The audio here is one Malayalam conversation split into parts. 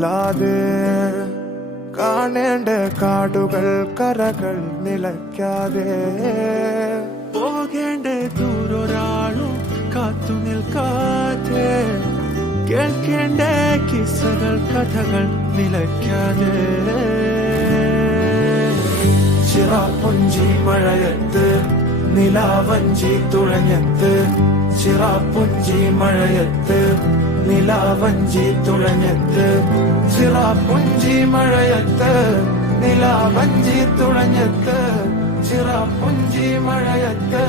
ഒട്ടിനില്ലാതെ കാണേണ്ട കാടുകൾ കരകൾ നിലയ്ക്കാതെ പോകേണ്ട ദൂരൊരാളും കാത്തു നിൽക്കാതെ കേൾക്കേണ്ട കിസ്സകൾ കഥകൾ നിലയ്ക്കാതെ ചിറാപ്പുഞ്ചി മഴയത്ത് നിലാവഞ്ചി തുഴഞ്ഞത്ത് ചിറാപ്പുഞ്ചി മഴയത്ത് നിലാവഞ്ചി തുഴഞ്ഞത്ത് ചിറാപ്പുഞ്ചി മഴയത്ത് നിലാവഞ്ചി തുഴഞ്ഞത്ത് ചിറാപ്പുഞ്ചി മഴയത്ത്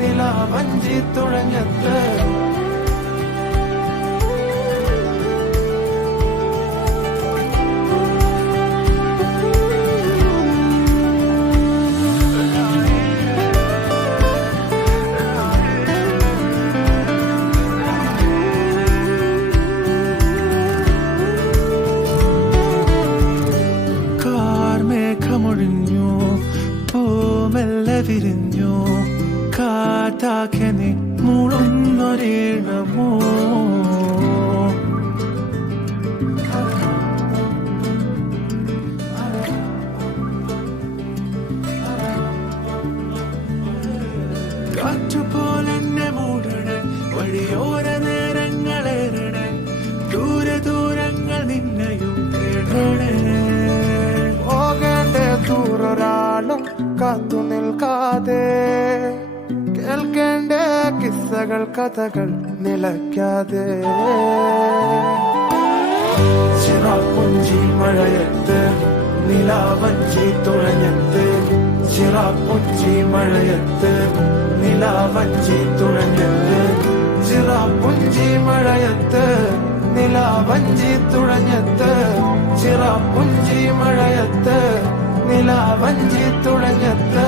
നിലാവഞ്ചി തുഴഞ്ഞത്ത് മേഘമൊഴിഞ്ഞു പൂമെല്ലെ വിരിഞ്ഞു കാറ്റാകെ നീ മൂളുന്നൊരീണമോ കാറ്റുപോലെന്നെ മൂടണേ വഴിയോര നേരങ്ങളേറണേ ദൂരെ ദൂരങ്ങൾ നിന്നെയും തേടണേ ദൂരൊരാളും കാത്തു നിൽക്കാതെ കേൾക്കേണ്ട കിസ്സകൾ കഥകൾ നിലയ്ക്കാതെ ചിറാപ്പുഞ്ചി മഴയത്ത് നിലാവഞ്ചി തുഴഞ്ഞത്ത് ചിറാപ്പുഞ്ചി മഴയത്ത് നിലാവഞ്ചി തുഴഞ്ഞത്ത് ചിറാപ്പുഞ്ചി മഴയത്ത് നിലാവഞ്ചി തുഴഞ്ഞത്ത് ചിറാപ്പുഞ്ചി മഴയത്ത് നിലാവഞ്ചി തുഴഞ്ഞത്ത്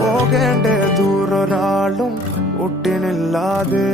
പോകേണ്ട ദൂരൊരാളും ഒട്ടിനില്ലാതെ